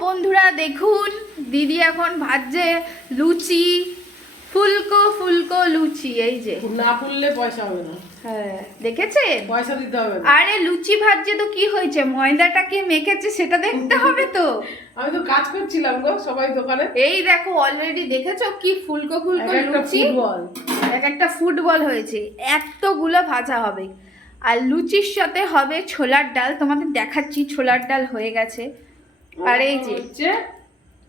বন্ধুরা দেখুন দিদি এখন ভাজছে লুচি ফুলকো ফুলকো লুচি এই যে। না ফুললে পয়সা হবে না। হ্যাঁ দেখেছে পয়সা দিতে হবে আরে লুচি ভাজছে তো কি হয়েছে? ময়দাটা কে মেখেছে সেটা দেখতে হবে তো। আমি তো কাজ করছিলাম গো সবাই দোকানে। এই দেখো অলরেডি দেখেছ কি ফুলকো ফুলকো লুচি? এক একটা ফুটবল হয়েছে। এতগুলো ভাজা হবে। আর লুচির সাথে হবে ছোলার ডাল। তোমাদের দেখাচ্ছি ছোলার ডাল হয়ে গেছে। আর এই যে হচ্ছে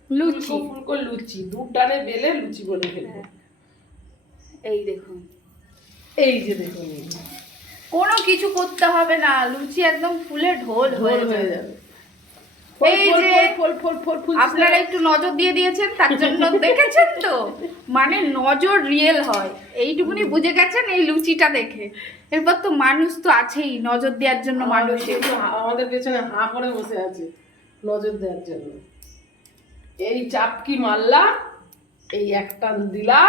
লুচি। ফুলকো লুচি। দুধ ডালে বেলে লুচি বলে ফেলব। এই দেখুন। এই যে দেখুন। কোনো কিছু করতে হবে না। লুচি একদম ফুলে ঢোল হয়ে যাবে। এই যে আপনারা একটু নজর দিয়ে দিয়েছেন তার জন্য দেখেছেন তো? মানে নজর রিয়েল হয়। এইটুকুনি বুঝে গেছেন এই লুচিটা দেখে। এরপর তো মানুষ তো আছেই নজর দেওয়ার জন্য মানুষের আমাদের পেছনে হা করে বসে আছে। নজর দেওয়ার জন্য। এই চাপকি মারলা এই এক টান দিলা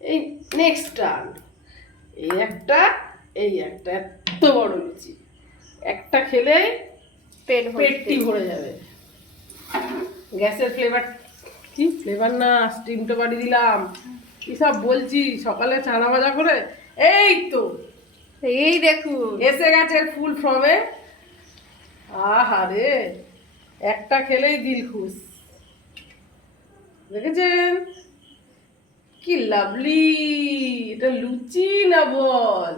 এই নেক্সট টান এই একটা এই একটা এত বড় লুচি। একটা খেলে পেট পেটটি ভরে যাবে। গ্যাসের ফ্লেভার কি ফ্লেভার না স্টিমটা বাড়ি দিলাম। কি সব বলছি সকালে চানা ভাজা করে? এই তো। এই দেখুন। এসে গেছে ফুল ফর্মে আহারে। একটা খেলেই দিল খুশ দেখেছেন? কি লাভলি এটা লুচি না বল?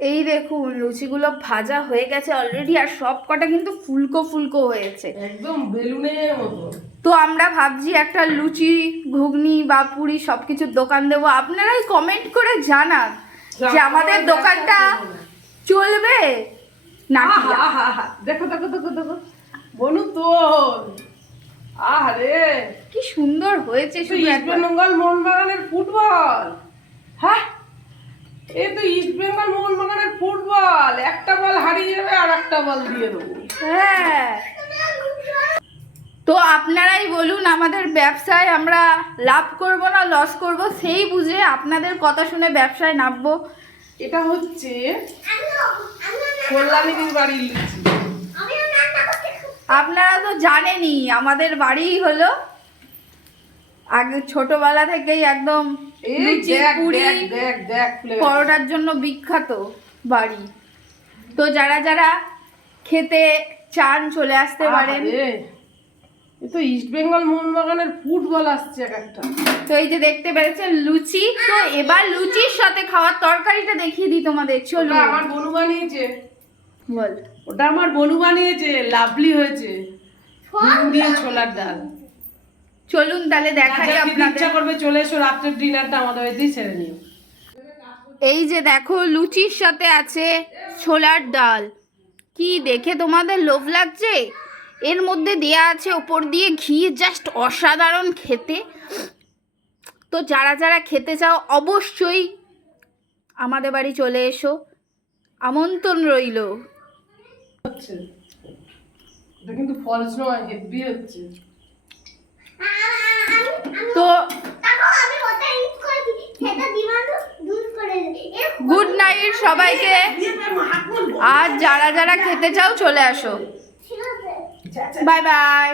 এই দেখুন লুচিগুলো ভাজা হয়ে গেছে অলরেডি আর সব কটা কিন্তু ফুলকো ফুলকো হয়েছে। একদম বেলুনের মতো। তো আমরা ভাবছি একটা লুচি ঘুগনি বা পুরি সব কিছুর দোকান দেবো। আপনারাই কমেন্ট করে জানান যে আমাদের দোকানটা চলবে না। দেখো দেখো দেখো দেখো। বনু তোর। আহারে। কি সুন্দর হয়েছে তো শুধু ইস্ট বেঙ্গল মোহনবাগানের ফুটবল। হ্যাঁ? এ তো ইস্ট বেঙ্গল মোহনবাগানের ফুটবল। একটা বল হারিয়ে যাবে আর একটা বল দিয়ে দেবো। হ্যাঁ। তো আপনারাই বলুন আমাদের ব্যবসায় আমরা লাভ করব না লস করব সেই বুঝে আপনাদের কথা শুনে ব্যবসায় নামবো। এটা হচ্ছে কল্যাণীর বাড়ির লুচি। আপনারা তো জানেনই আমাদের বাড়িই হলো আগে ছোটবেলা থেকেই একদম। পরোটার জন্য বিখ্যাত বাড়ি। তো যারা যারা খেতে চান চলে আসতে পারেন। তো ইস্ট বেঙ্গল মোহনবাগানের ফুটবল আসছে এক একটা। তো এই যে দেখতে পেরেছেন লুচি তো এবার লুচির সাথে খাওয়ার তরকারিটা দেখিয়ে দিই তোমাদের চলো আমার বনু বানিয়েছে। বল। ওটা আমার বনু বানিয়েছে লাভলি হয়েছে। নুন দিয়ে ছোলার ডাল। চলুন তাহলে দেখাই আপনাদের। ইচ্ছা করবে চলে এসো রাত্রের ডিনারটা আমাদের বাড়িতেই ছেড়ে নিও। এই যে দেখো লুচির সাথে আছে ছোলার ডাল। কি দেখে তোমাদের লোভ লাগছে? এর মধ্যে দেয়া আছে ওপর দিয়ে ঘি জাস্ট অসাধারণ খেতে। তো যারা যারা খেতে চাও অবশ্যই আমাদের বাড়ি চলে এসো। আমন্ত্রণ রইল। হচ্ছে। এটা কিন্তু ফলস নয় হেভি হচ্ছে। তো গুড নাইট সবাইকে। আর যারা যারা খেতে চাও চলে আসো। Bye bye